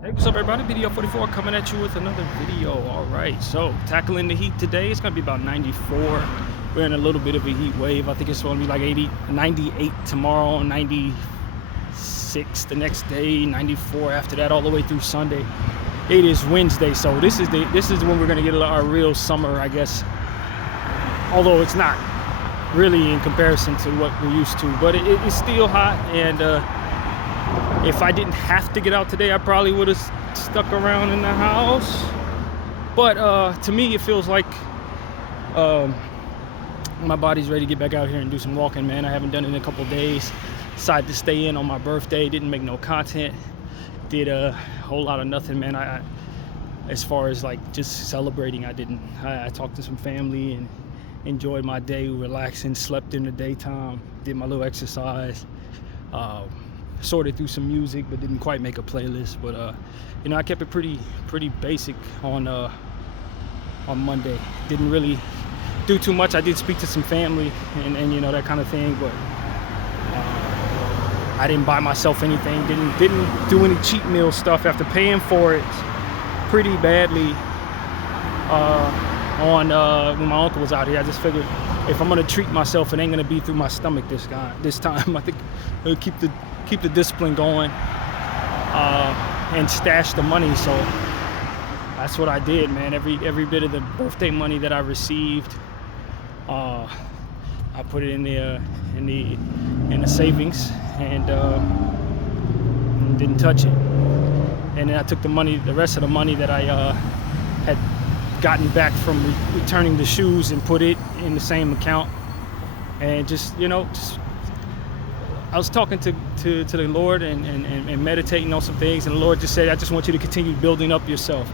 Hey, what's up, everybody? Bdf 44 coming at you with another video. All right, so tackling the heat today. It's gonna be about 94. We're in a little bit of a heat wave. I think it's gonna be like 98 tomorrow, 96 the next day, 94 after that, all the way through Sunday. It is Wednesday, so this is when we're gonna get our real summer, I guess. Although it's not really in comparison to what we're used to, but it's still hot. And if I didn't have to get out today, I probably would have stuck around in the house. But to me, it feels like my body's ready to get back out here and do some walking, man. I haven't done it in a couple days. Decided to stay in on my birthday. Didn't make no content. Did a whole lot of nothing, man. I as far as like just celebrating, I didn't. I talked to some family and enjoyed my day, relaxing, slept in the daytime, did my little exercise. Sorted through some music, but didn't quite make a playlist. But you know, I kept it pretty basic on Monday. Didn't really do too much. I did speak to some family and you know, that kind of thing, but I didn't buy myself anything. Didn't do any cheat meal stuff after paying for it pretty badly on when my uncle was out here. I just figured if I'm gonna treat myself, it ain't gonna be through my stomach this time. I think it'll keep the discipline going and stash the money. So that's what I did, man. Every bit of the birthday money that I received, I put it in the savings and didn't touch it. And then I took the rest of the money that I had gotten back from returning the shoes and put it in the same account. And just, you know, I was talking to the Lord and meditating on some things, and the Lord just said, I just want you to continue building up yourself.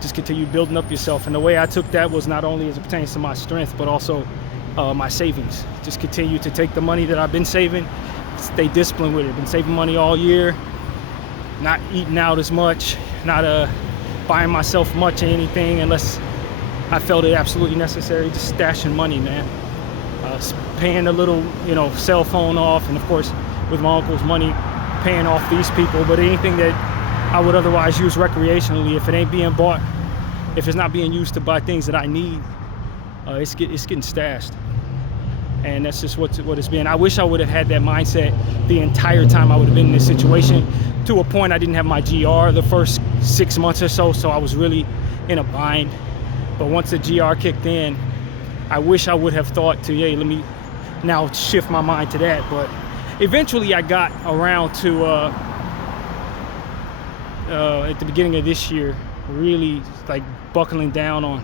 Just continue building up yourself. And the way I took that was not only as it pertains to my strength, but also my savings. Just continue to take the money that I've been saving, stay disciplined with it. Been saving money all year, not eating out as much, not buying myself much of anything unless I felt it absolutely necessary. Just stashing money, man. Paying a little, you know, cell phone off, and of course with my uncle's money, paying off these people. But anything that I would otherwise use recreationally, if it ain't being bought, if it's not being used to buy things that I need, it's getting stashed. And that's just what it's been. I wish I would have had that mindset the entire time I would have been in this situation. To a point, I didn't have my GR the first 6 months or so, so I was really in a bind. But once the GR kicked in, I wish I would have thought to, hey, let me now shift my mind to that. But eventually I got around to, at the beginning of this year, really like buckling down on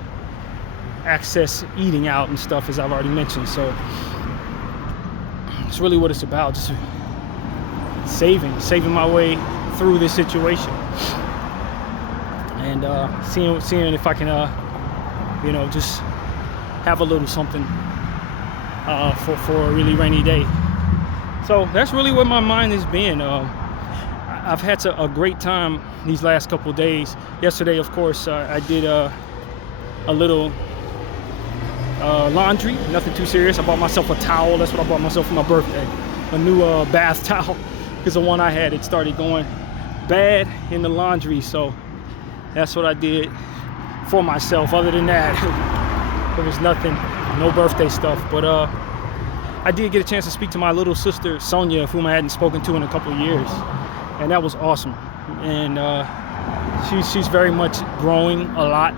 excess eating out and stuff, as I've already mentioned. So it's really what it's about, just saving my way through this situation. And seeing if I can, you know, just have a little something for a really rainy day. So that's really where my mind has been. I've had a great time these last couple of days. Yesterday, of course, I did a little laundry, nothing too serious. I bought myself a towel. That's what I bought myself for my birthday. A new bath towel, because the one I had, it started going bad in the laundry. So that's what I did for myself. Other than that, there was nothing, no birthday stuff. But I did get a chance to speak to my little sister, Sonia, whom I hadn't spoken to in a couple of years. And that was awesome. And she's very much growing a lot.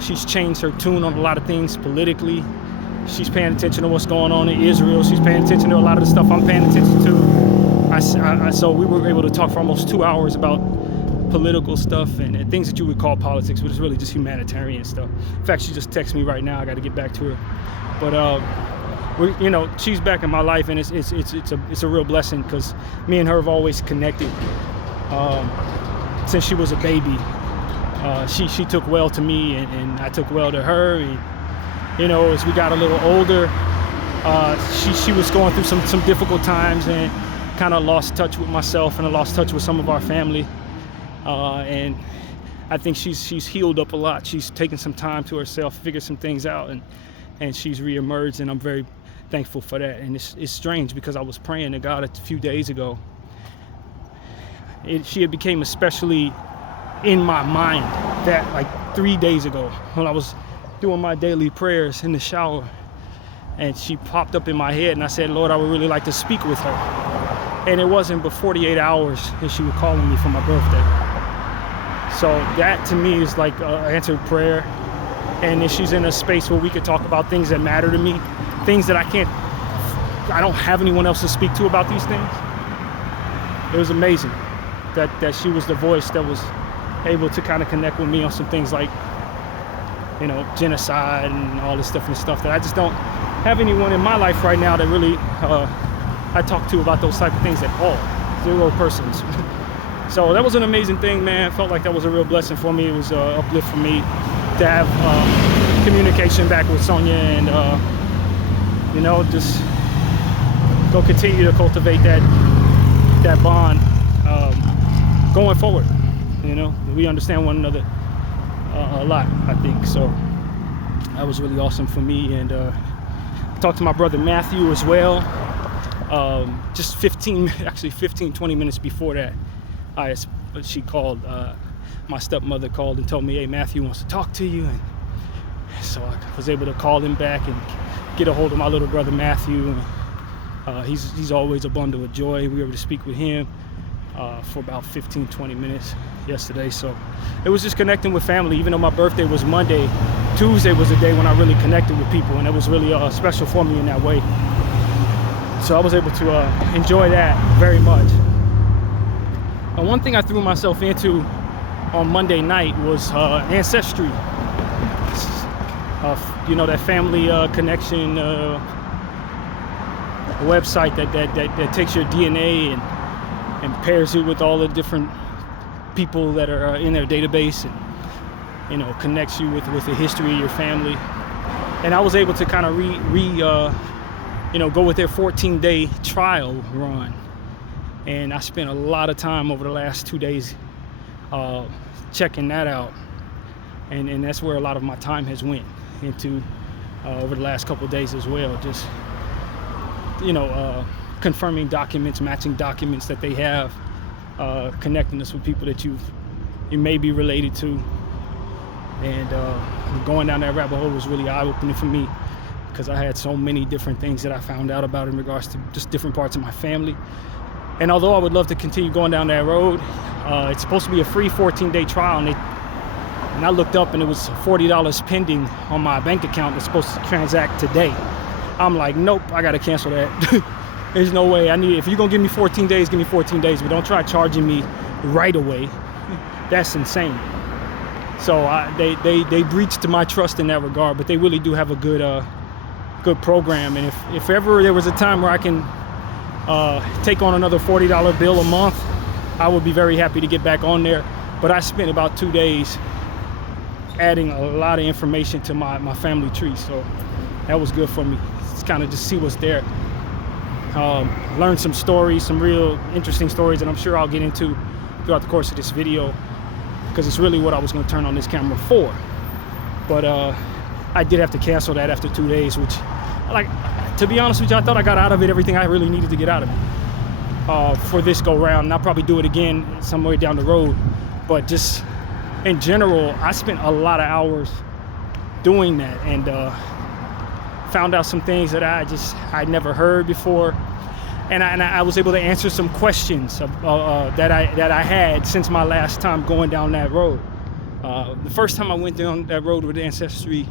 She's changed her tune on a lot of things politically. She's paying attention to what's going on in Israel. She's paying attention to a lot of the stuff I'm paying attention to. So we were able to talk for almost 2 hours about political stuff and things that you would call politics, but it's really just humanitarian stuff. In fact, she just texted me right now. I got to get back to her. But you know, she's back in my life, and it's a real blessing, because me and her have always connected since she was a baby. She took well to me, and I took well to her. And, you know, as we got a little older, she was going through some difficult times and kind of lost touch with myself, and I lost touch with some of our family. And I think she's healed up a lot. She's taken some time to herself, figured some things out, and she's reemerged, and I'm very thankful for that. And it's strange, because I was praying to God a few days ago, she had became especially in my mind that like 3 days ago when I was doing my daily prayers in the shower, and she popped up in my head, and I said, Lord, I would really like to speak with her. And it wasn't but 48 hours that she was calling me for my birthday. So that to me is like answered prayer. And if she's in a space where we could talk about things that matter to me, things that I don't have anyone else to speak to about these things. It was amazing that she was the voice that was able to kind of connect with me on some things like, you know, genocide and all this different stuff that I just don't have anyone in my life right now that really I talk to about those type of things at all. 0 persons. So that was an amazing thing, man. I felt like that was a real blessing for me. It was an uplift for me to have communication back with Sonia, and you know, just go continue to cultivate that bond going forward. You know, we understand one another a lot, I think. So that was really awesome for me. And talked to my brother Matthew as well. Just 15-20 minutes before that, she called, my stepmother called and told me, hey, Matthew wants to talk to you. And so I was able to call him back and get a hold of my little brother Matthew. He's always a bundle of joy. We were able to speak with him for about 15-20 minutes yesterday. So it was just connecting with family. Even though my birthday was Monday, Tuesday was the day when I really connected with people, and it was really special for me in that way. So I was able to enjoy that very much. And one thing I threw myself into on Monday night was Ancestry. You know, that family connection website that takes your DNA and pairs it with all the different people that are in their database, and, you know, connects you with the history of your family. And I was able to kind of you know, go with their 14-day trial run. And I spent a lot of time over the last 2 days checking that out. And that's where a lot of my time has went into over the last couple of days as well. Just, you know, confirming documents, matching documents that they have, connecting us with people that you may be related to. And going down that rabbit hole was really eye-opening for me, because I had so many different things that I found out about in regards to just different parts of my family. And although I would love to continue going down that road, it's supposed to be a free 14-day trial, and I looked up and it was $40 pending on my bank account that's supposed to transact today. I'm like, nope, I gotta cancel that. There's no way. If you're gonna give me 14 days, give me 14 days, but don't try charging me right away. That's insane. So they breached my trust in that regard, but they really do have a good program. And if ever there was a time where I can take on another $40 bill a month, I would be very happy to get back on there. But I spent about 2 days adding a lot of information to my family tree, so that was good for me. It's kind of just see what's there. Learn some stories, some real interesting stories that I'm sure I'll get into throughout the course of this video, because it's really what I was going to turn on this camera for. But I did have to cancel that after 2 days, which, like, to be honest with you, I thought I got out of it everything I really needed to get out of it for this go round. And I'll probably do it again somewhere down the road. But just in general, I spent a lot of hours doing that, and found out some things that I'd never heard before. And I was able to answer some questions that I had since my last time going down that road. The first time I went down that road with Ancestry,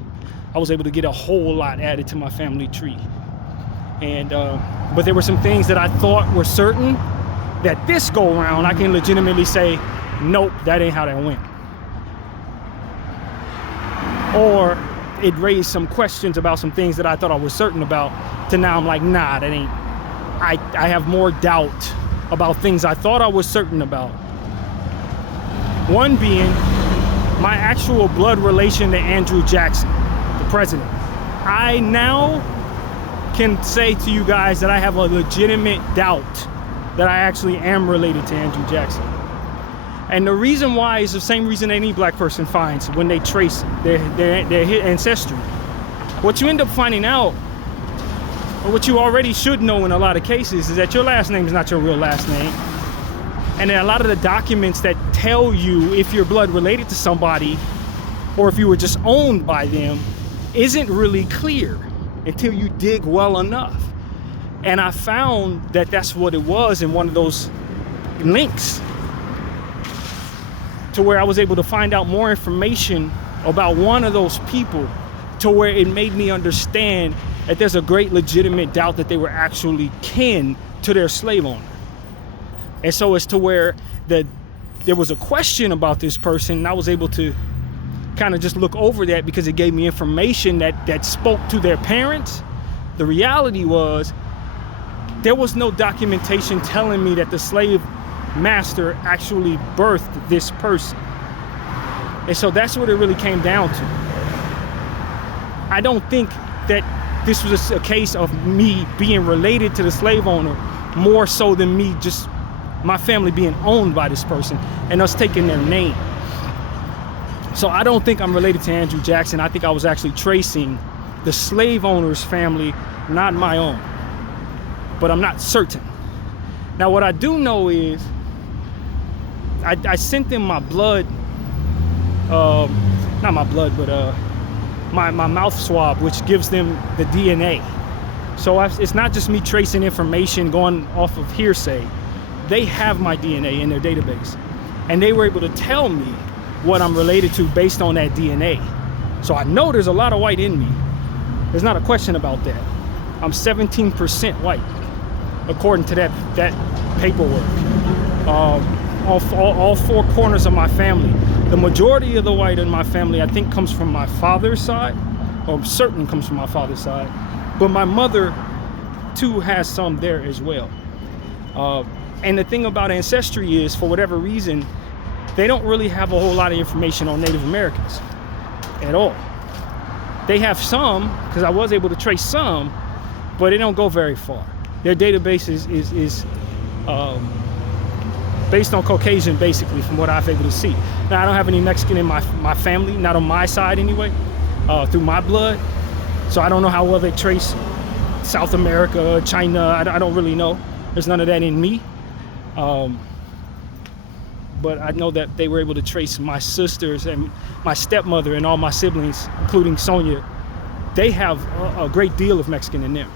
I was able to get a whole lot added to my family tree. And but there were some things that I thought were certain that this go around I can legitimately say, nope, that ain't how that went. Or it raised some questions about some things that I thought I was certain about, to now I'm like, nah, that ain't. I have more doubt about things I thought I was certain about. One being my actual blood relation to Andrew Jackson, the president. I now can say to you guys that I have a legitimate doubt that I actually am related to Andrew Jackson. And the reason why is the same reason any black person finds when they trace their ancestry. What you end up finding out, or what you already should know in a lot of cases, is that your last name is not your real last name. And then a lot of the documents that tell you if you're blood related to somebody or if you were just owned by them isn't really clear until you dig well enough. And I found that that's what it was in one of those links, to where I was able to find out more information about one of those people, to where it made me understand that there's a great legitimate doubt that they were actually kin to their slave owner. And so as to where there was a question about this person, and I was able to kind of just look over that because it gave me information that spoke to their parents. The reality was there was no documentation telling me that the slave master actually birthed this person. And so that's what it really came down to. I don't think that this was a case of me being related to the slave owner more so than me just my family being owned by this person and us taking their name. So I don't think I'm related to Andrew Jackson. I think I was actually tracing the slave owner's family, not my own. But I'm not certain. Now what I do know is I sent them my blood, not my blood, but my mouth swab, which gives them the DNA. So it's not just me tracing information going off of hearsay. They have my DNA in their database, and they were able to tell me what I'm related to based on that DNA. So I know there's a lot of white in me. There's not a question about that. I'm 17% white, according to that paperwork. All four corners of my family. The majority of the white in my family, I think, comes from my father's side, or certain comes from my father's side. But my mother, too, has some there as well. And the thing about Ancestry is, for whatever reason, they don't really have a whole lot of information on Native Americans at all. They have some, because I was able to trace some, but it don't go very far. Their database is based on Caucasian, basically, from what I've been able to see. Now, I don't have any Mexican in my family, not on my side anyway, through my blood. So I don't know how well they trace South America, China. I don't really know. There's none of that in me. But I know that they were able to trace my sisters and my stepmother and all my siblings, including Sonia. They have a great deal of Mexican in them.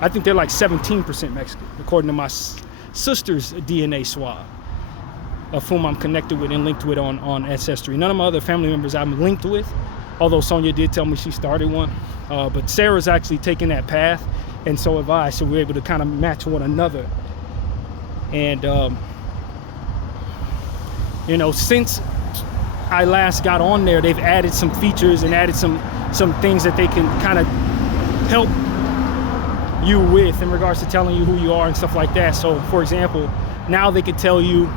I think they're like 17% Mexican, according to my sister's DNA swab, of whom I'm connected with and linked with on Ancestry. None of my other family members I'm linked with, although Sonia did tell me she started one. But Sarah's actually taken that path, and so have I. So we're able to kind of match one another. And you know, since I last got on there, they've added some features and added some things that they can kind of help you with in regards to telling you who you are and stuff like that. So for example, now they could tell you,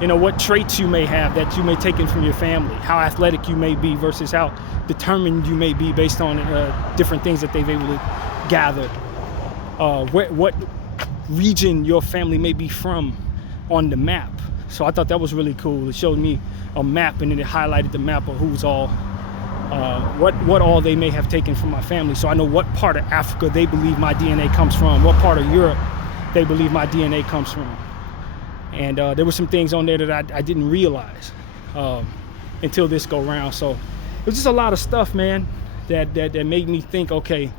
you know, what traits you may have that you may take in from your family, how athletic you may be versus how determined you may be based on different things that they've been able to gather, what region your family may be from on the map. So I thought that was really cool. It showed me a map, and then it highlighted the map of who's all, what all they may have taken from my family. So I know what part of Africa they believe my DNA comes from, what part of Europe they believe my DNA comes from. And there were some things on there that I didn't realize until this go round. So it was just a lot of stuff, man, that made me think, okay,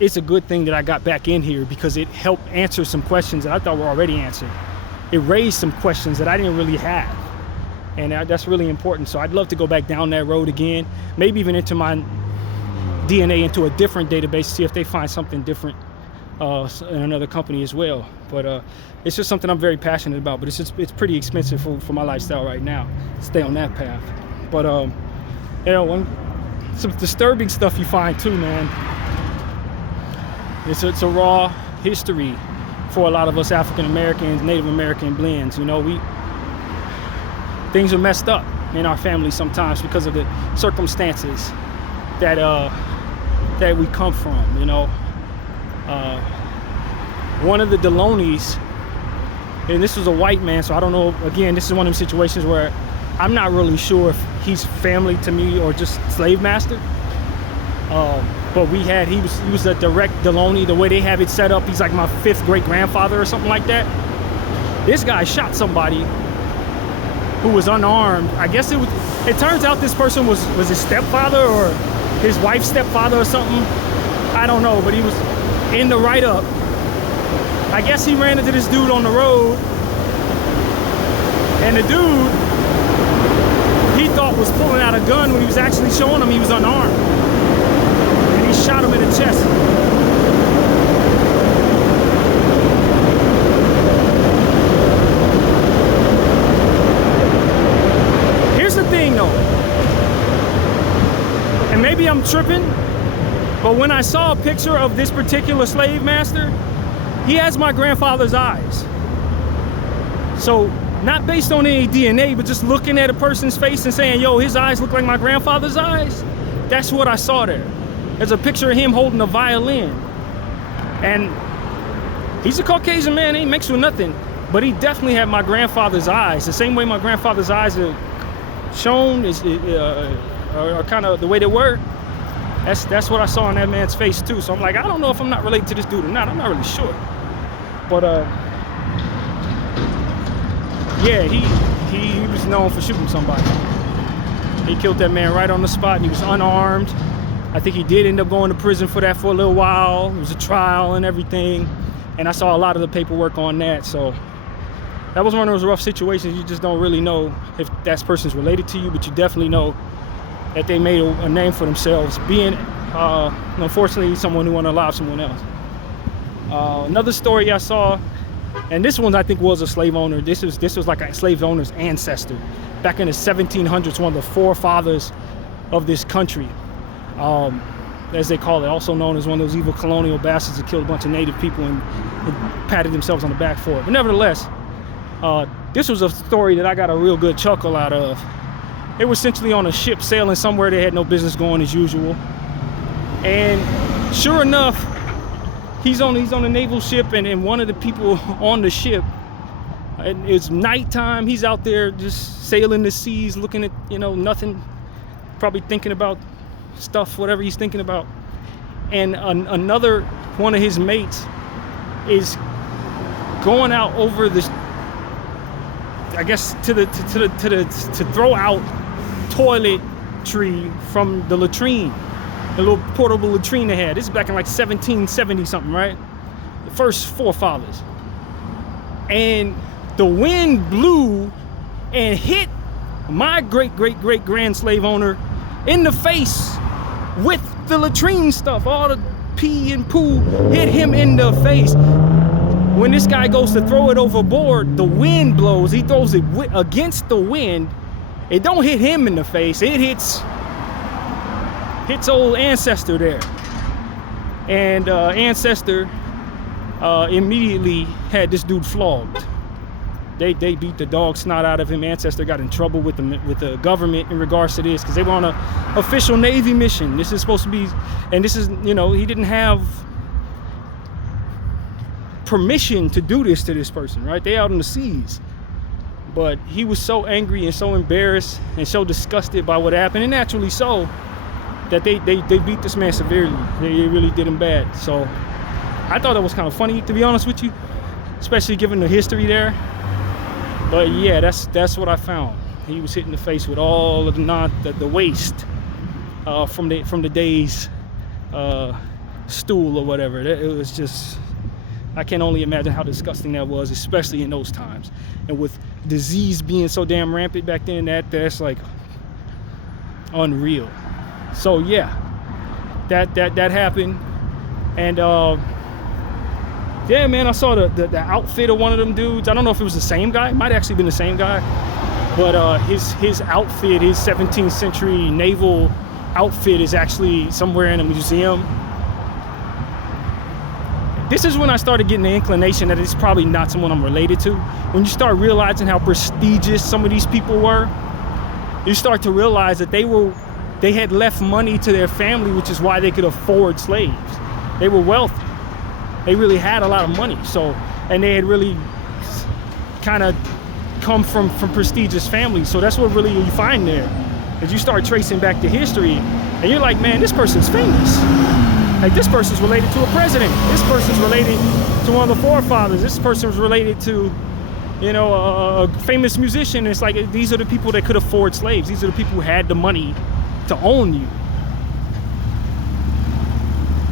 it's a good thing that I got back in here, because it helped answer some questions that I thought were already answered. It raised some questions that I didn't really have, and that's really important. So I'd love to go back down that road again, maybe even into my DNA into a different database, see if they find something different in another company as well. But it's just something I'm very passionate about, but it's pretty expensive for my lifestyle right now to stay on that path. But you know, some disturbing stuff you find too, man. It's a raw history for a lot of us African Americans, Native American blends. You know, things are messed up in our family sometimes because of the circumstances that we come from. You know, one of the Delonis, and this was a white man, so I don't know. Again, this is one of them situations where I'm not really sure if he's family to me or just slave master. but he was a direct Deloney. The way they have it set up, he's like my 5th great grandfather or something like that. This guy shot somebody who was unarmed. I guess it turns out this person was his stepfather or his wife's stepfather or something. I don't know, but he was in the write-up. I guess he ran into this dude on the road, and the dude he thought was pulling out a gun when he was actually showing him he was unarmed. And he shot him in the chest. Here's the thing though, and maybe I'm tripping, but when I saw a picture of this particular slave master, he has my grandfather's eyes. So not based on any DNA, but just looking at a person's face and saying, yo, his eyes look like my grandfather's eyes. That's what I saw there. There's a picture of him holding a violin. And he's a Caucasian man, ain't mixed with nothing, but he definitely had my grandfather's eyes. The same way my grandfather's eyes are shown, are kind of the way they were. That's what I saw in that man's face too. So I'm like, I don't know if I'm not related to this dude or not. I'm not really sure. But yeah, he was known for shooting somebody. He killed that man right on the spot, and he was unarmed. I think he did end up going to prison for that for a little while. It was a trial and everything, and I saw a lot of the paperwork on that. So that was one of those rough situations. You just don't really know if that person's related to you, but you definitely know that they made a name for themselves, being unfortunately someone who wanted to rob someone else. Another story I saw, and this one I think was a slave owner. This was like a slave owner's ancestor. Back in the 1700s, one of the forefathers of this country, as they call it, also known as one of those evil colonial bastards that killed a bunch of native people and patted themselves on the back for it. But nevertheless, this was a story that I got a real good chuckle out of. It was essentially on a ship sailing somewhere they had no business going as usual. And sure enough, he's on a naval ship, and one of the people on the ship, and it's nighttime, he's out there just sailing the seas, looking at, nothing, probably thinking about stuff, whatever he's thinking about. And another one of his mates is going out over this, I guess, to throw out toiletry from the latrine, the little portable latrine they had. This is back in like 1770 something, right? The first forefathers. And the wind blew and hit my great slave owner in the face with the latrine stuff. All the pee and poo hit him in the face. When this guy goes to throw it overboard, the wind blows. He throws it against the wind. It don't hit him in the face. It hits old ancestor there. And ancestor immediately had this dude flogged. They beat the dog snot out of him. Ancestor got in trouble with the government in regards to this because they were on an official Navy mission. This is supposed to be, and this is, he didn't have permission to do this to this person, right? They out in the seas. But he was so angry and so embarrassed and so disgusted by what happened, and naturally so, that they beat this man severely. They really did him bad. So I thought that was kind of funny, to be honest with you, especially given the history there. But yeah, that's what I found. He was hit in the face with all of the waste from the day's stool or whatever. It was just, I can only imagine how disgusting that was, especially in those times. And with disease being so damn rampant back then, that's like unreal. So yeah, that happened. And yeah, man, I saw the outfit of one of them dudes. I don't know if it was the same guy. It might have actually been the same guy. But his outfit, his 17th century naval outfit, is actually somewhere in a museum. This is when I started getting the inclination that it's probably not someone I'm related to. When you start realizing how prestigious some of these people were, you start to realize that they had left money to their family, which is why they could afford slaves. They were wealthy. They really had a lot of money. So, and they had really kind of come from prestigious families. So that's what really you find there. As you start tracing back the history, and you're like, man, this person's famous. Like, this person's related to a president. This person's related to one of the forefathers. This person's related to, you know, a famous musician. It's like, these are the people that could afford slaves. These are the people who had the money to own you.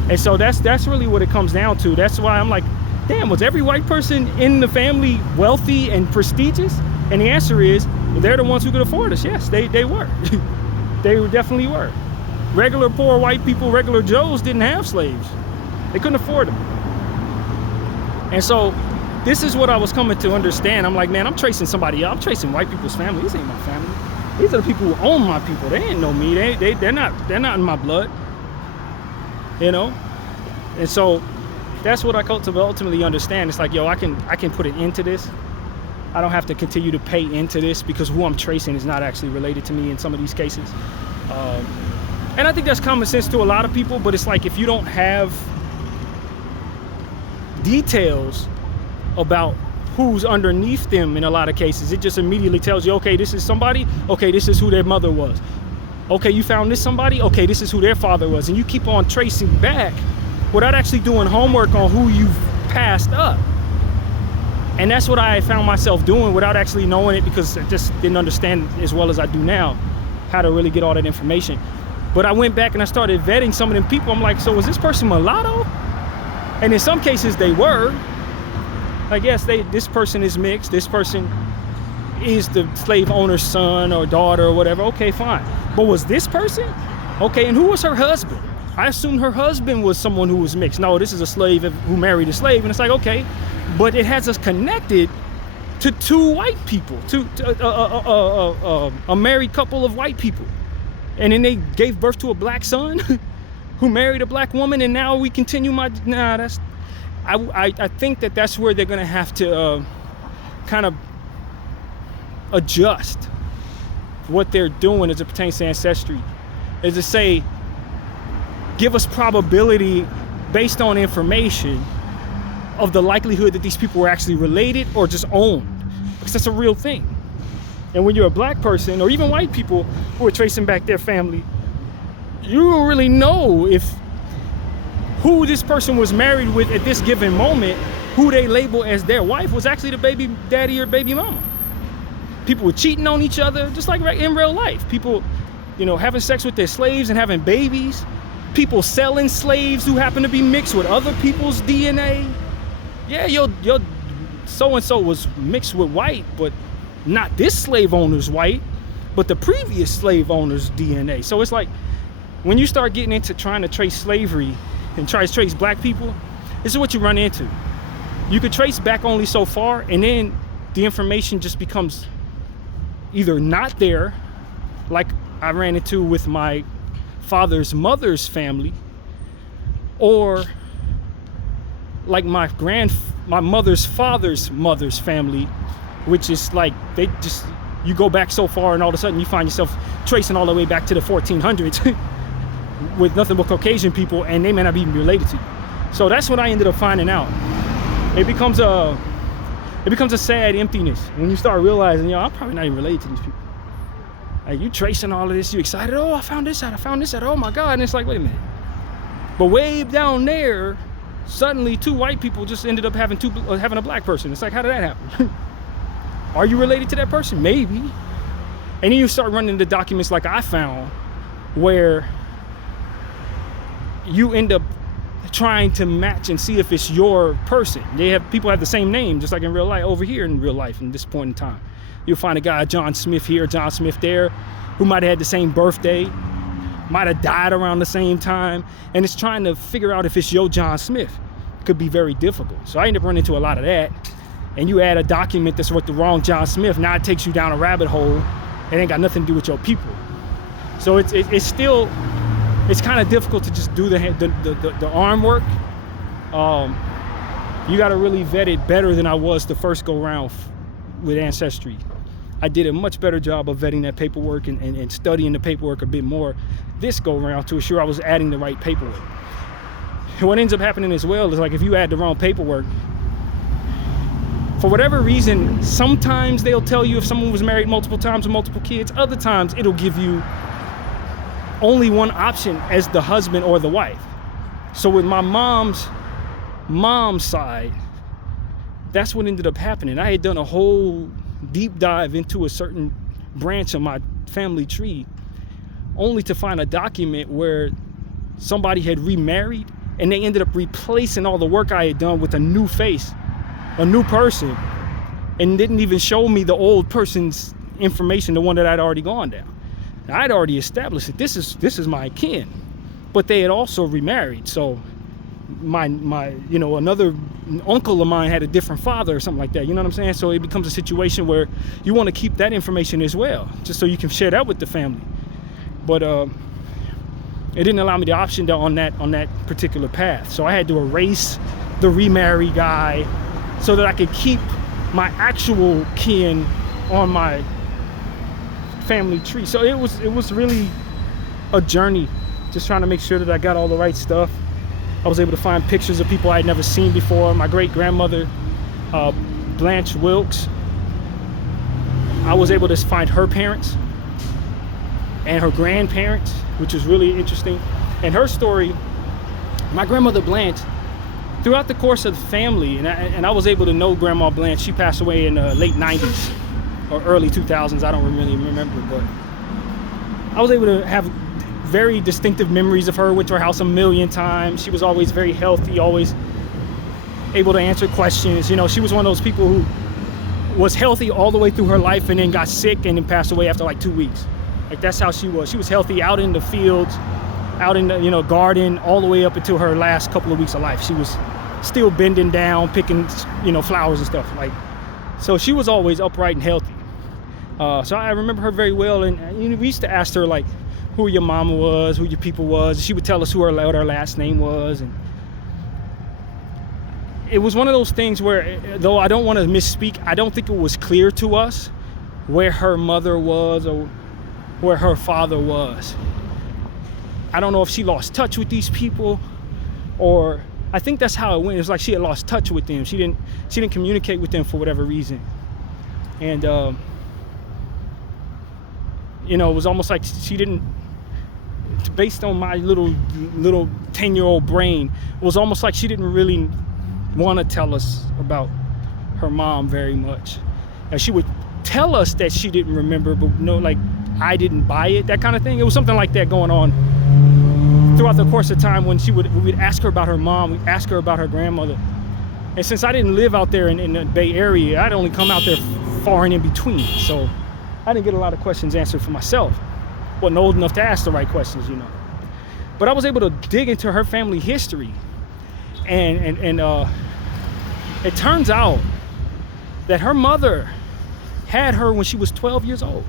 And so that's really what it comes down to. That's why I'm like, damn, was every white person in the family wealthy and prestigious? And the answer is, well, they're the ones who could afford us. Yes, they were. They definitely were. Regular poor white people, regular Joes, didn't have slaves. They couldn't afford them. And so this is what I was coming to understand. I'm like, man, I'm tracing somebody else. I'm tracing white people's family. These ain't my family. These are the people who own my people. They ain't know me. They're not in my blood. You know? And so that's what I come to ultimately understand. It's like, yo, I can put an end to this. I don't have to continue to pay into this because who I'm tracing is not actually related to me in some of these cases. And I think that's common sense to a lot of people, but it's like, if you don't have details about who's underneath them in a lot of cases, it just immediately tells you, okay, this is somebody, okay, this is who their mother was. Okay, you found this somebody, okay, this is who their father was. And you keep on tracing back without actually doing homework on who you've passed up. And that's what I found myself doing without actually knowing it, because I just didn't understand as well as I do now how to really get all that information. But I went back and I started vetting some of them people. I'm like, so was this person mulatto? And in some cases they were. Like, yes, this person is mixed. This person is the slave owner's son or daughter or whatever. Okay, fine. But was this person? Okay, and who was her husband? I assumed her husband was someone who was mixed. No, this is a slave who married a slave. And it's like, okay, but it has us connected to two white people, to a married couple of white people. And then they gave birth to a black son who married a black woman, and now we continue I think that's where they're gonna have to kind of adjust what they're doing as it pertains to ancestry, is to say, give us probability based on information of the likelihood that these people were actually related or just owned, because that's a real thing. And when you're a black person, or even white people who are tracing back their family, you don't really know if who this person was married with at this given moment, who they label as their wife, was actually the baby daddy or baby mama. People were cheating on each other, just like in real life. People, you know, having sex with their slaves and having babies. People selling slaves who happen to be mixed with other people's DNA. Yeah, your so-and-so was mixed with white, but not this slave owner's white, but the previous slave owner's DNA. So it's like, when you start getting into trying to trace slavery and try to trace black people, this is what you run into. You could trace back only so far, and then the information just becomes either not there, like I ran into with my father's mother's family, or like my mother's father's mother's family, which is like, you go back so far and all of a sudden you find yourself tracing all the way back to the 1400s with nothing but Caucasian people, and they may not be even related to you. So that's what I ended up finding out. It becomes a sad emptiness when you start realizing, yo, I'm probably not even related to these people. Like, you tracing all of this, you excited, oh, I found this out, oh my God. And it's like, wait a minute. But way down there, suddenly two white people just ended up having a black person. It's like, how did that happen? Are you related to that person? Maybe. And then you start running into documents like I found, where you end up trying to match and see if it's your person. People have the same name, just like in real life, over here in real life, in this point in time. You'll find a guy, John Smith here, John Smith there, who might have had the same birthday, might have died around the same time, and it's trying to figure out if it's your John Smith. It could be very difficult. So I end up running into a lot of that. And you add a document that's with the wrong John Smith, now it takes you down a rabbit hole. It ain't got nothing to do with your people. So it's kind of difficult to just do the arm work. You got to really vet it better than I was the first go round with Ancestry. I did a much better job of vetting that paperwork and studying the paperwork a bit more this go round to assure I was adding the right paperwork. And what ends up happening as well is, like, if you add the wrong paperwork, for whatever reason, sometimes they'll tell you if someone was married multiple times with multiple kids. Other times it'll give you only one option as the husband or the wife. So with my mom's side, that's what ended up happening. I had done a whole deep dive into a certain branch of my family tree, only to find a document where somebody had remarried, and they ended up replacing all the work I had done with a new face, a new person, and didn't even show me the old person's information, the one that I'd already gone down. Now, I'd already established that this is my kin, but they had also remarried. So my another uncle of mine had a different father or something like that. You know what I'm saying? So it becomes a situation where you want to keep that information as well, just so you can share that with the family. But it didn't allow me the option on that particular path. So I had to erase the remarry guy so that I could keep my actual kin on my family tree. So it was really a journey, just trying to make sure that I got all the right stuff. I was able to find pictures of people I had never seen before. My great grandmother, Blanche Wilkes, I was able to find her parents and her grandparents, which is really interesting. And her story, my grandmother Blanche, throughout the course of the family, and I was able to know Grandma Blanche. She passed away in the late 90s or early 2000s. I don't really remember, but I was able to have very distinctive memories of her. Went to her house a million times. She was always very healthy, always able to answer questions. You know, she was one of those people who was healthy all the way through her life and then got sick and then passed away after like 2 weeks. Like, that's how she was. She was healthy out in the fields, out in the garden, all the way up until her last couple of weeks of life. She was still bending down, picking flowers and stuff. Like, so she was always upright and healthy. So I remember her very well, and we used to ask her like who your mama was, who your people was. She would tell us what her last name was, and it was one of those things where, though I don't want to misspeak, I don't think it was clear to us where her mother was or where her father was. I don't know if she lost touch with these people, or I think that's how it went. It was like she had lost touch with them. She didn't communicate with them for whatever reason. And it was almost like she didn't, based on my little 10-year-old brain, it was almost like she didn't really want to tell us about her mom very much. And she would tell us that she didn't remember, but like I didn't buy it, that kind of thing. It was something like that going on throughout the course of time. When we'd ask her about her mom, we'd ask her about her grandmother. And since I didn't live out there in the Bay Area, I'd only come out there far and in between. So I didn't get a lot of questions answered for myself. Wasn't old enough to ask the right questions, But I was able to dig into her family history. And it turns out that her mother had her when she was 12 years old.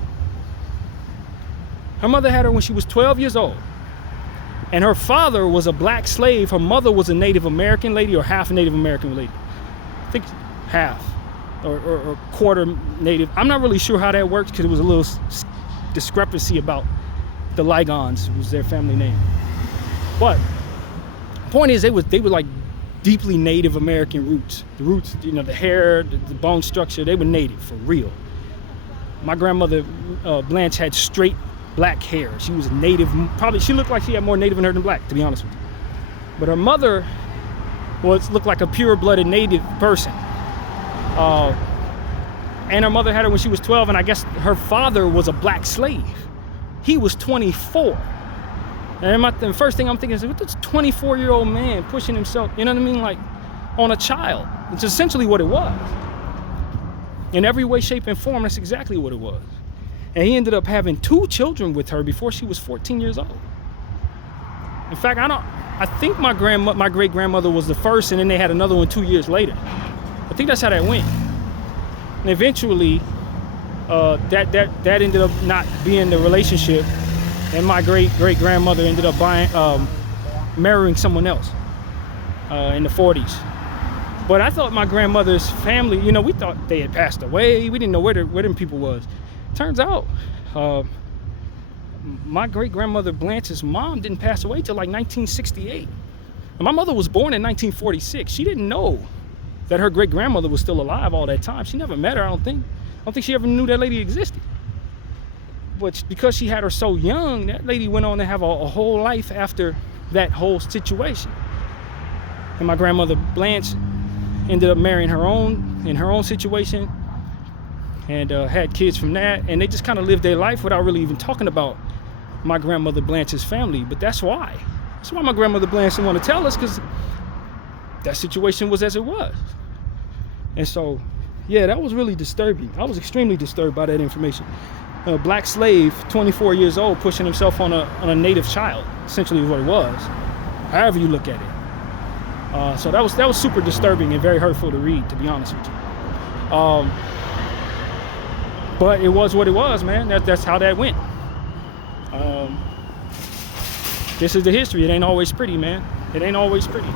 Her mother had her when she was 12 years old. And her father was a black slave. Her mother was a Native American lady, or half Native American lady. I think half or quarter Native. I'm not really sure how that works, because it was a little discrepancy about the Ligons, was their family name. But the point is, they were like deeply Native American roots. The roots, the hair, the bone structure, they were Native for real. My grandmother Blanche had straight black hair. She was Native. Probably she looked like she had more Native in her than black, to be honest with you. But her mother looked like a pure-blooded Native person. And her mother had her when she was 12, and I guess her father was a black slave. He was 24. And the first thing I'm thinking is, what this 24-year-old man pushing himself, you know what I mean, like on a child? It's essentially what it was. In every way, shape, and form, that's exactly what it was. And he ended up having 2 children with her before she was 14 years old. In fact, I think my great-grandmother was the first, and then they had another one 2 years later. I think that's how that went. And eventually, that ended up not being the relationship, and my great-grandmother ended up marrying someone else in the 40s. But I thought my grandmother's family, we thought they had passed away. We didn't know where them people was. Turns out, my great-grandmother Blanche's mom didn't pass away till like 1968. And my mother was born in 1946. She didn't know that her great-grandmother was still alive all that time. She never met her, I don't think she ever knew that lady existed. But because she had her so young, that lady went on to have a whole life after that whole situation. And my grandmother Blanche ended up marrying in her own situation, and had kids from that. And they just kind of lived their life without really even talking about my grandmother Blanche's family. But that's why my grandmother Blanche didn't want to tell us, because that situation was as it was. And so, yeah, that was really disturbing. I was extremely disturbed by that information. A black slave, 24 years old, pushing himself on a native child, essentially what it was, however you look at it. So that was super disturbing and very hurtful to read, to be honest with you. But it was what it was, man. That's how that went. This is the history. It ain't always pretty, man. It ain't always pretty.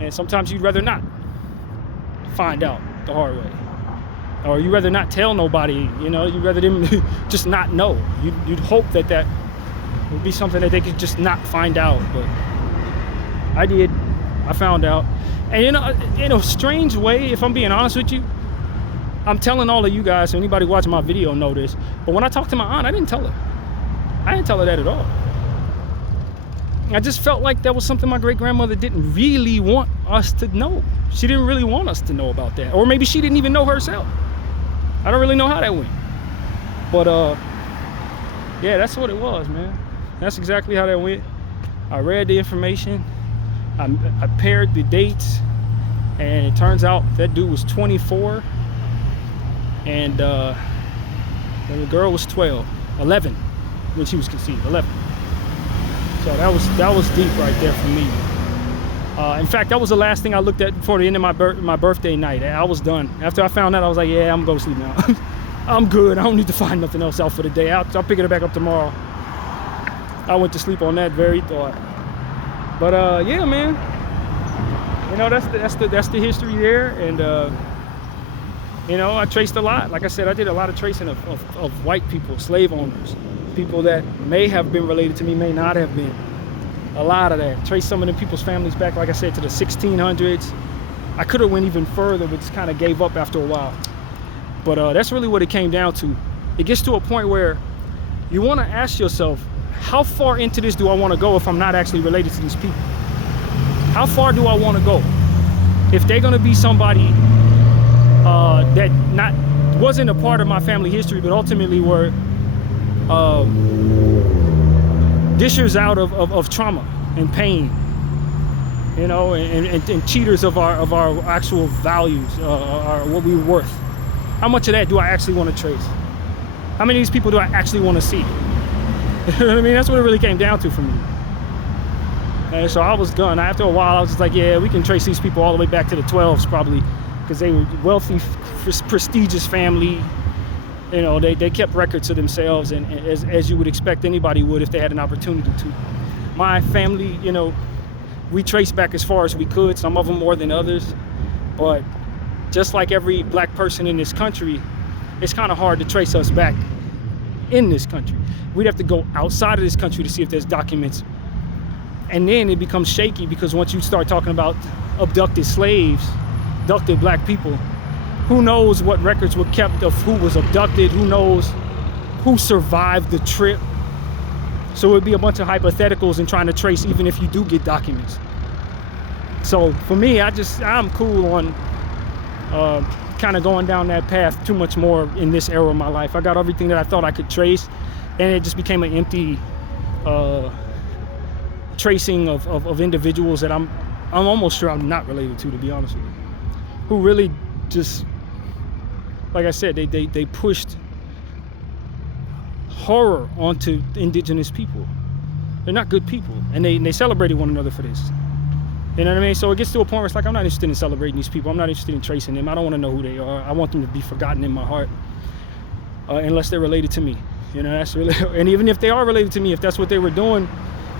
And sometimes you'd rather not find out the hard way. Or you'd rather not tell nobody, you know, you'd rather them just not know. You'd hope that would be something that they could just not find out. But I did. I found out. And you know, in a strange way, if I'm being honest with you, I'm telling all of you guys, so anybody watching my video know this, but when I talked to my aunt, I didn't tell her. I didn't tell her that at all. I just felt like that was something my great-grandmother didn't really want us to know. She didn't really want us to know about that. Or maybe she didn't even know herself. I don't really know how that went. But yeah, that's what it was, man. That's exactly how that went. I read the information. I paired the dates, and it turns out that dude was 24, and the girl was 11 when she was conceived. 11. So that was deep right there for me. In fact, that was the last thing I looked at before the end of my birthday night. I was done. After I found that, I was like, yeah, I'm going to sleep now. I'm good. I don't need to find nothing else out for the day. I'll pick it back up tomorrow. I went to sleep on that very thought. But yeah, man. You know, that's the history there. And you know, I traced a lot. Like I said, I did a lot of tracing of white people, slave owners, people that may have been related to me, may not have been. A lot of that. Traced some of them people's families back, like I said, to the 1600s. I could have went even further, but just kind of gave up after a while. But that's really what it came down to. It gets to a point where you want to ask yourself, how far into this do I want to go if I'm not actually related to these people? How far do I want to go? If they're going to be somebody that wasn't a part of my family history, but ultimately were dishers out of trauma and pain, you know, and cheaters of our actual values, what we were worth. How much of that do I actually want to trace? How many of these people do I actually want to see? You know what I mean? That's what it really came down to for me. And so I was done. After a while, I was just like, yeah, we can trace these people all the way back to the 12s probably, because they were wealthy, prestigious family. You know, they kept records of themselves, and as you would expect anybody would if they had an opportunity to. My family, you know, we traced back as far as we could, some of them more than others. But just like every black person in this country, it's kind of hard to trace us back in this country. We'd have to go outside of this country to see if there's documents. And then it becomes shaky, because once you start talking about abducted slaves, abducted black people, who knows what records were kept of who was abducted, who knows who survived the trip. So it would be a bunch of hypotheticals and trying to trace even if you do get documents. So for me, I'm cool on kind of going down that path too much more in this era of my life. I got everything that I thought I could trace, and it just became an empty tracing of individuals that I'm almost sure I'm not related to be honest with you, who really just, like I said, they pushed horror onto indigenous people. They're not good people, and they celebrated one another for this. You know what I mean? So it gets to a point where it's like, I'm not interested in celebrating these people. I'm not interested in tracing them. I don't want to know who they are. I want them to be forgotten in my heart, unless they're related to me. You know, that's really, and even if they are related to me, if that's what they were doing,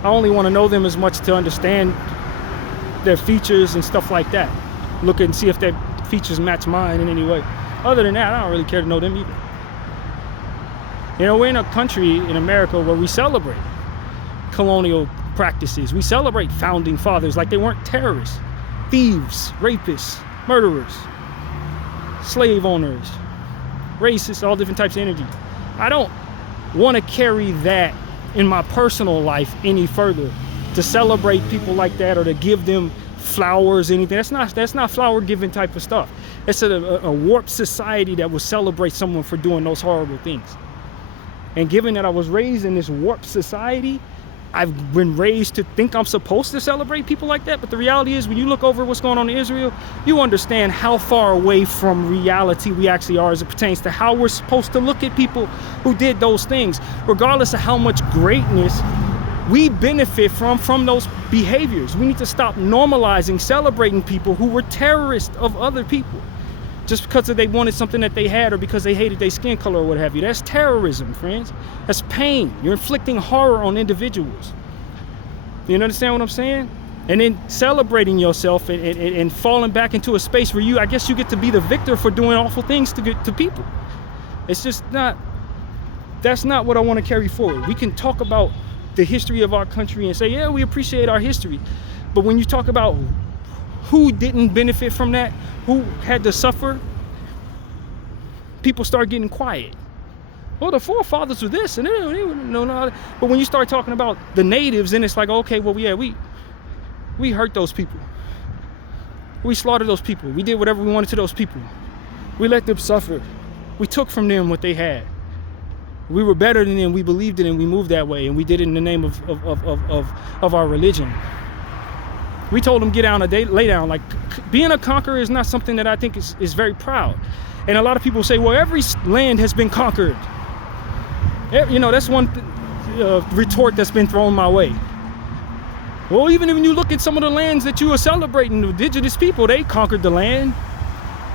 I only want to know them as much to understand their features and stuff like that. Look and see if their features match mine in any way. Other than that, I don't really care to know them either. You know, we're in a country in America where we celebrate colonial practices. We celebrate founding fathers like they weren't terrorists, thieves, rapists, murderers, slave owners, racists, all different types of energy. I don't want to carry that in my personal life any further, to celebrate people like that or to give them flowers, anything. That's not flower giving type of stuff. It's a warped society that will celebrate someone for doing those horrible things. And given that I was raised in this warped society, I've been raised to think I'm supposed to celebrate people like that. But the reality is, when you look over what's going on in Israel, you understand how far away from reality we actually are as it pertains to how we're supposed to look at people who did those things, regardless of how much greatness we benefit from those behaviors. We need to stop normalizing celebrating people who were terrorists of other people just because they wanted something that they had, or because they hated their skin color or what have you. That's terrorism, friends. That's pain. You're inflicting horror on individuals. You understand what I'm saying? And then celebrating yourself and falling back into a space where I guess you get to be the victor for doing awful things to people. It's just not, that's not what I want to carry forward. We can talk about the history of our country and say, yeah, we appreciate our history. But when you talk about who didn't benefit from that, who had to suffer, people start getting quiet. Well, the forefathers were this, and no. But when you start talking about the natives, then it's like, okay, well, yeah, we hurt those people. We slaughtered those people. We did whatever we wanted to those people. We let them suffer. We took from them what they had. We were better than them. We believed it, and we moved that way, and we did it in the name of our religion. We told them, get down and lay down. Like, being a conqueror is not something that I think is very proud. And a lot of people say, well, every land has been conquered. That's one retort that's been thrown my way. Well, even when you look at some of the lands that you are celebrating, the indigenous people, they conquered the land.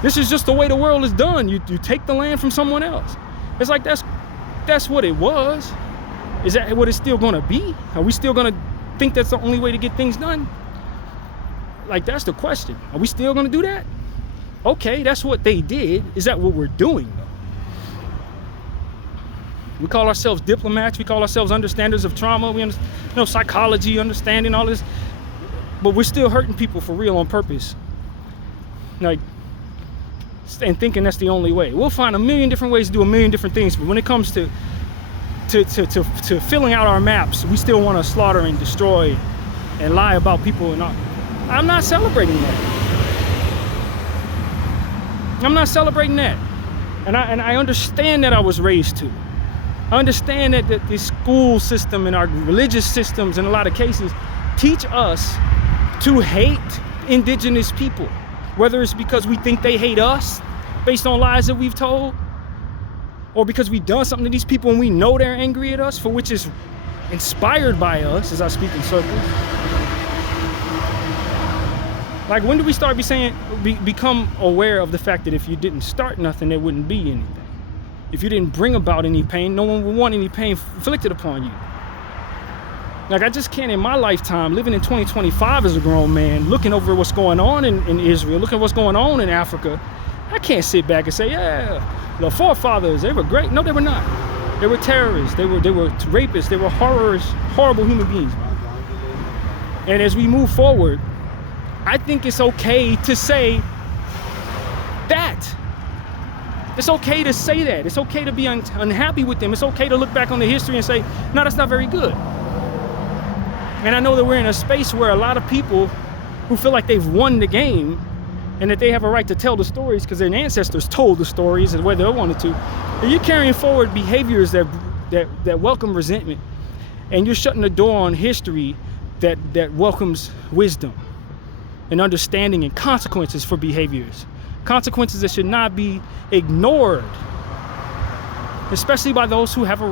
This is just the way the world is done. You take the land from someone else. It's like, that's what it was. Is that what it's still going to be? Are we still going to think that's the only way to get things done? Like, that's the question. Are we still going to do that? Okay, that's what they did. Is that what we're doing, though? We call ourselves diplomats. We call ourselves understanders of trauma. We understand, psychology, understanding all this. But we're still hurting people for real on purpose. Like, and thinking that's the only way. We'll find a million different ways to do a million different things. But when it comes to filling out our maps, we still want to slaughter and destroy and lie about people. And all. I'm not celebrating that. I'm not celebrating that. And I understand that I was raised to. I understand that the school system and our religious systems in a lot of cases teach us to hate indigenous people. Whether it's because we think they hate us based on lies that we've told, or because we've done something to these people and we know they're angry at us, for which is inspired by us, as I speak in circles. Like, when do we start become aware of the fact that if you didn't start nothing, there wouldn't be anything? If you didn't bring about any pain, no one would want any pain inflicted upon you. Like, I just can't, in my lifetime, living in 2025 as a grown man, looking over what's going on in Israel, looking at what's going on in Africa, I can't sit back and say, yeah, the forefathers, they were great. No, they were not. They were terrorists. They were rapists. They were horrible human beings. And as we move forward, I think it's okay to say that. It's okay to say that. It's okay to be unhappy with them. It's okay to look back on the history and say, no, that's not very good. And I know that we're in a space where a lot of people who feel like they've won the game and that they have a right to tell the stories because their ancestors told the stories the way they wanted to. And you're carrying forward behaviors that welcome resentment, and you're shutting the door on history that welcomes wisdom and understanding and consequences for behaviors. Consequences that should not be ignored, especially by those who have a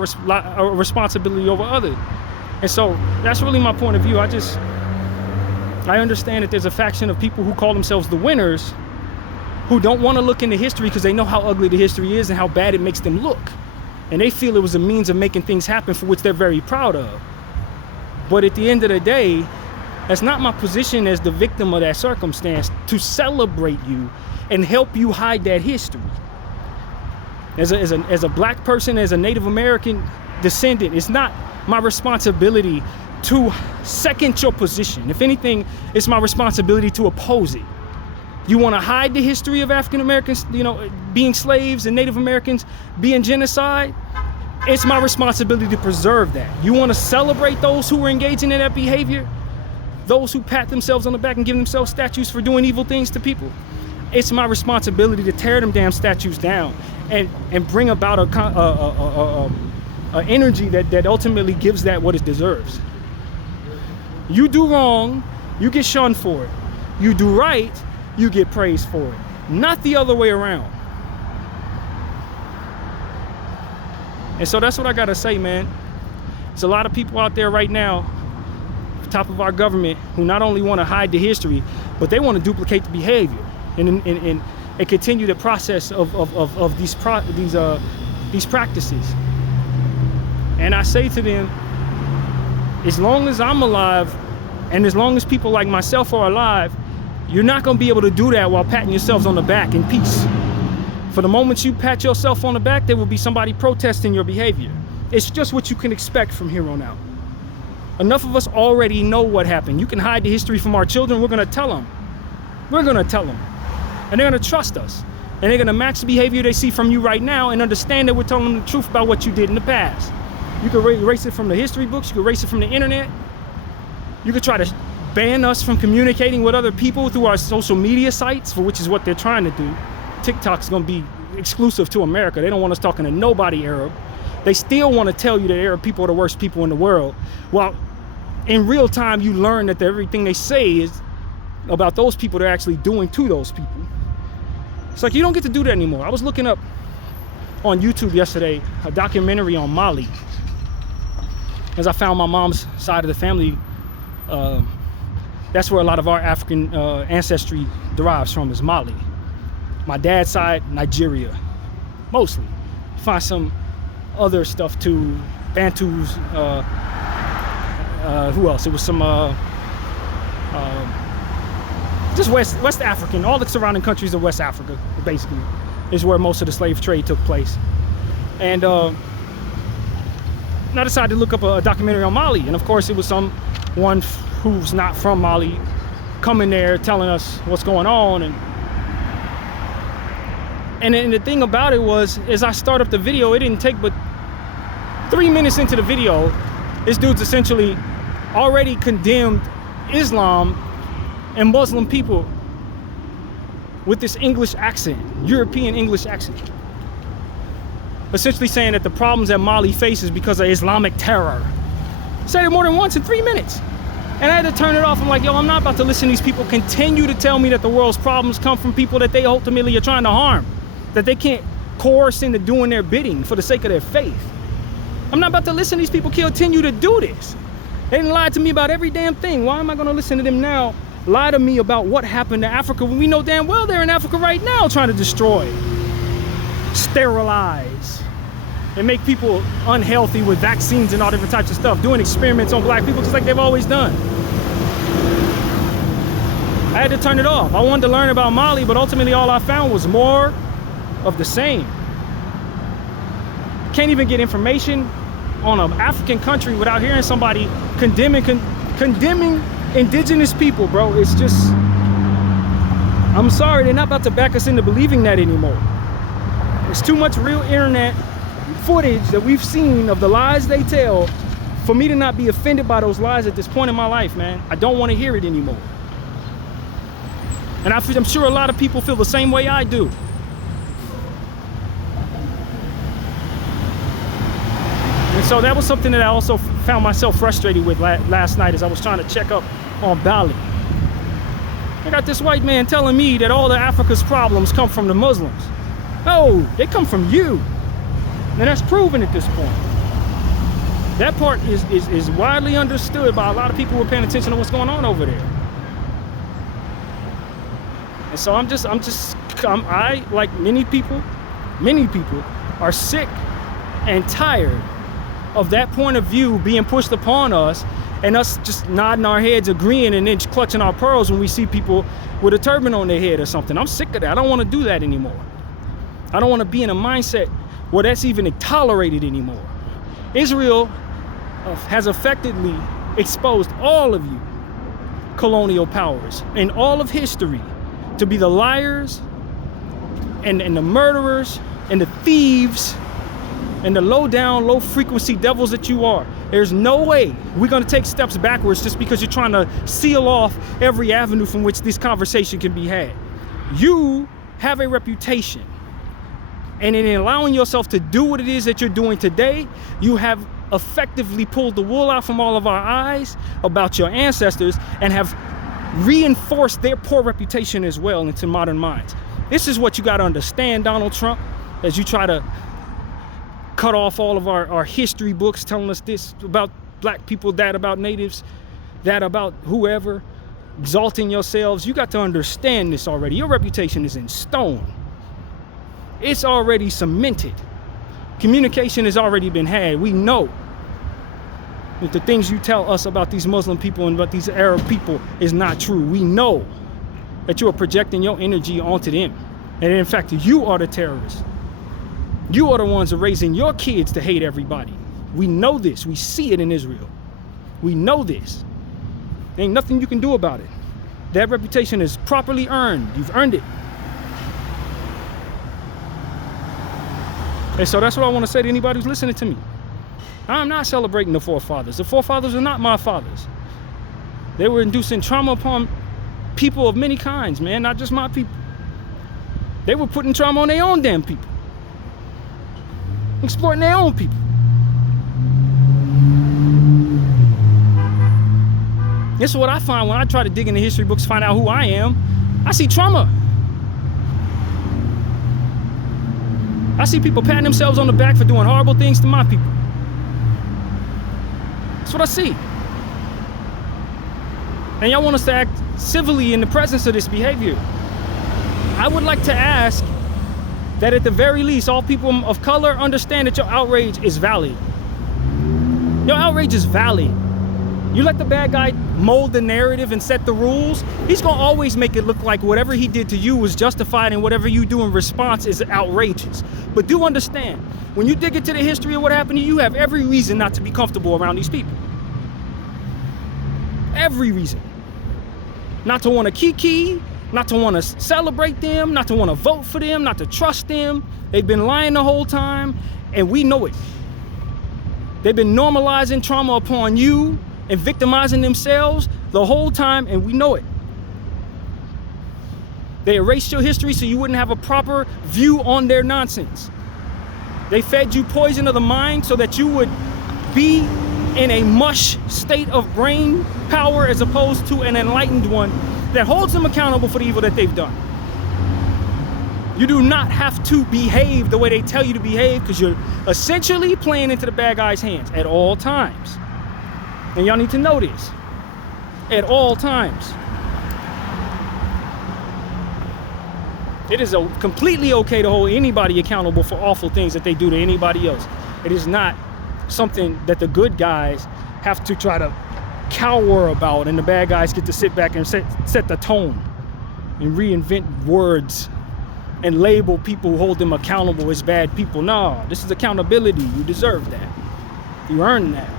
responsibility over others. And so that's really my point of view. I understand that there's a faction of people who call themselves the winners who don't want to look into history because they know how ugly the history is and how bad it makes them look. And they feel it was a means of making things happen for which they're very proud of. But at the end of the day, that's not my position as the victim of that circumstance to celebrate you and help you hide that history. As a black person, as a Native American descendant, it's not my responsibility to second your position. If anything, it's my responsibility to oppose it. You want to hide the history of African Americans, being slaves and Native Americans being genocide? It's my responsibility to preserve that. You want to celebrate those who were engaging in that behavior? those who pat themselves on the back and give themselves statues for doing evil things to people. It's my responsibility to tear them damn statues down and bring about a energy that ultimately gives that what it deserves. You do wrong, you get shunned for it. You do right, you get praised for it. Not the other way around. And so that's what I gotta say, man. There's a lot of people out there right now, top of our government, who not only want to hide the history, but they want to duplicate the behavior and continue the process of these practices. And I say to them, as long as I'm alive, and as long as people like myself are alive, you're not going to be able to do that while patting yourselves on the back in peace. For the moment you pat yourself on the back, there will be somebody protesting your behavior. It's just what you can expect from here on out. Enough of us already know what happened. You can hide the history from our children. We're going to tell them. We're going to tell them. And they're going to trust us. And they're going to match the behavior they see from you right now and understand that we're telling them the truth about what you did in the past. You can erase it from the history books. You can erase it from the internet. You could try to ban us from communicating with other people through our social media sites, for which is what they're trying to do. TikTok's going to be exclusive to America. They don't want us talking to nobody Arab. They still want to tell you that Arab people are the worst people in the world. While in real time, you learn that everything they say is about those people they're actually doing to those people. It's like you don't get to do that anymore. I was looking up on YouTube yesterday a documentary on Mali, as I found my mom's side of the family. That's where a lot of our African ancestry derives from, is Mali. My dad's side, Nigeria, mostly. You find some other stuff too, Bantus, who else? It was some, just West African, all the surrounding countries of West Africa, basically, is where most of the slave trade took place. And I decided to look up a documentary on Mali, and of course it was someone who's not from Mali coming there telling us what's going on. And the thing about it was, as I start up the video, it didn't take but 3 minutes into the video, this dude's essentially already condemned Islam and Muslim people with this English accent, European English accent. Essentially saying that the problems that Mali faces because of Islamic terror. Said it more than once in 3 minutes. And I had to turn it off. I'm like, yo, I'm not about to listen to these people continue to tell me that the world's problems come from people that they ultimately are trying to harm, that they can't coerce into doing their bidding for the sake of their faith. I'm not about to listen to these people continue to do this. They didn't lie to me about every damn thing. Why am I going to listen to them now lie to me about what happened to Africa when we know damn well they're in Africa right now trying to destroy, sterilize, and make people unhealthy with vaccines and all different types of stuff, doing experiments on black people just like they've always done. I had to turn it off. I wanted to learn about Mali, but ultimately all I found was more of the same. Can't even get information on an African country without hearing somebody condemning indigenous people, bro. It's just, I'm sorry, they're not about to back us into believing that anymore. There's too much real internet footage that we've seen of the lies they tell for me to not be offended by those lies at this point in my life, man. I don't want to hear it anymore. And I'm sure a lot of people feel the same way I do. And so that was something that I also found myself frustrated with last night as I was trying to check up on Bali. I got this white man telling me that all of Africa's problems come from the Muslims. No, they come from you. And that's proven at this point. That part is widely understood by a lot of people who are paying attention to what's going on over there. And so I, like many people are sick and tired of that point of view being pushed upon us and us just nodding our heads, agreeing, and then clutching our pearls when we see people with a turban on their head or something. I'm sick of that. I don't want to do that anymore. I don't want to be in a mindset where that's even tolerated anymore. Israel has effectively exposed all of you colonial powers in all of history to be the liars and the murderers and the thieves and the low down, low frequency devils that you are. There's no way we're going to take steps backwards just because you're trying to seal off every avenue from which this conversation can be had. You have a reputation. And in allowing yourself to do what it is that you're doing today, you have effectively pulled the wool out from all of our eyes about your ancestors and have reinforced their poor reputation as well into modern minds. This is what you got to understand, Donald Trump, as you try to cut off all of our history books telling us this about black people, that about natives, that about whoever, exalting yourselves. You got to understand this already. Your reputation is in stone. It's already cemented. Communication has already been had. We know that the things you tell us about these Muslim people and about these Arab people is not true. We know that you are projecting your energy onto them. And in fact, you are the terrorists. You are the ones that are raising your kids to hate everybody. We know this. We see it in Israel. We know this. There ain't nothing you can do about it. That reputation is properly earned. You've earned it. And so that's what I want to say to anybody who's listening to me. I'm not celebrating the forefathers. The forefathers are not my fathers. They were inducing trauma upon people of many kinds, man, not just my people. They were putting trauma on their own damn people. Exploiting their own people. This is what I find when I try to dig into history books, find out who I am. I see trauma. I see people patting themselves on the back for doing horrible things to my people. That's what I see. And y'all want us to act civilly in the presence of this behavior. I would like to ask that at the very least, all people of color understand that your outrage is valid. Your outrage is valid. You let the bad guy mold the narrative and set the rules, he's gonna always make it look like whatever he did to you was justified and whatever you do in response is outrageous. But do understand, when you dig into the history of what happened to you, you have every reason not to be comfortable around these people. Every reason. Not to want to kiki, not to want to celebrate them, not to want to vote for them, not to trust them. They've been lying the whole time, and we know it. They've been normalizing trauma upon you and victimizing themselves the whole time, and we know it. They erased your history so you wouldn't have a proper view on their nonsense. They fed you poison of the mind so that you would be in a mush state of brain power as opposed to an enlightened one that holds them accountable for the evil that they've done. You do not have to behave the way they tell you to behave because you're essentially playing into the bad guy's hands at all times. And y'all need to know this. At all times. It is completely okay to hold anybody accountable for awful things that they do to anybody else. It is not something that the good guys have to try to cower about and the bad guys get to sit back and set the tone and reinvent words and label people who hold them accountable as bad people. No, this is accountability. You deserve that. You earn that.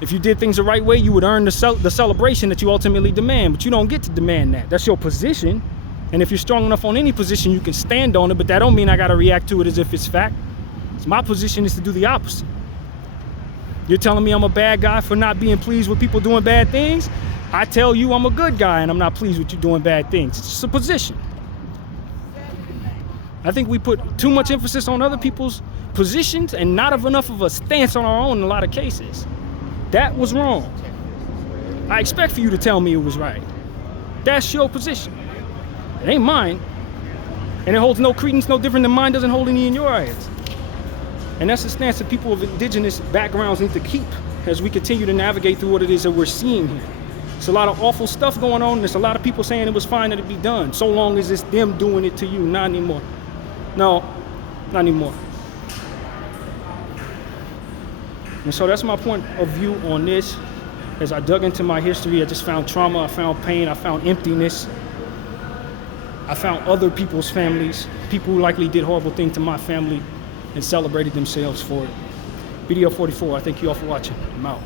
If you did things the right way, you would earn the celebration that you ultimately demand, but you don't get to demand that. That's your position. And if you're strong enough on any position, you can stand on it, but that don't mean I got to react to it as if it's fact. So my position is to do the opposite. You're telling me I'm a bad guy for not being pleased with people doing bad things? I tell you I'm a good guy and I'm not pleased with you doing bad things. It's just a position. I think we put too much emphasis on other people's positions and not enough of a stance on our own in a lot of cases. That was wrong. I expect for you to tell me it was right. That's your position. It ain't mine. And it holds no credence, no different than mine doesn't hold any in your eyes. And that's the stance that people of indigenous backgrounds need to keep as we continue to navigate through what it is that we're seeing here. There's a lot of awful stuff going on. There's a lot of people saying it was fine that it be done, so long as it's them doing it to you. Not anymore. No, not anymore. And so that's my point of view on this. As I dug into my history, I just found trauma, I found pain, I found emptiness. I found other people's families, people who likely did horrible things to my family and celebrated themselves for it. Bdf 44, I thank you all for watching. I'm out.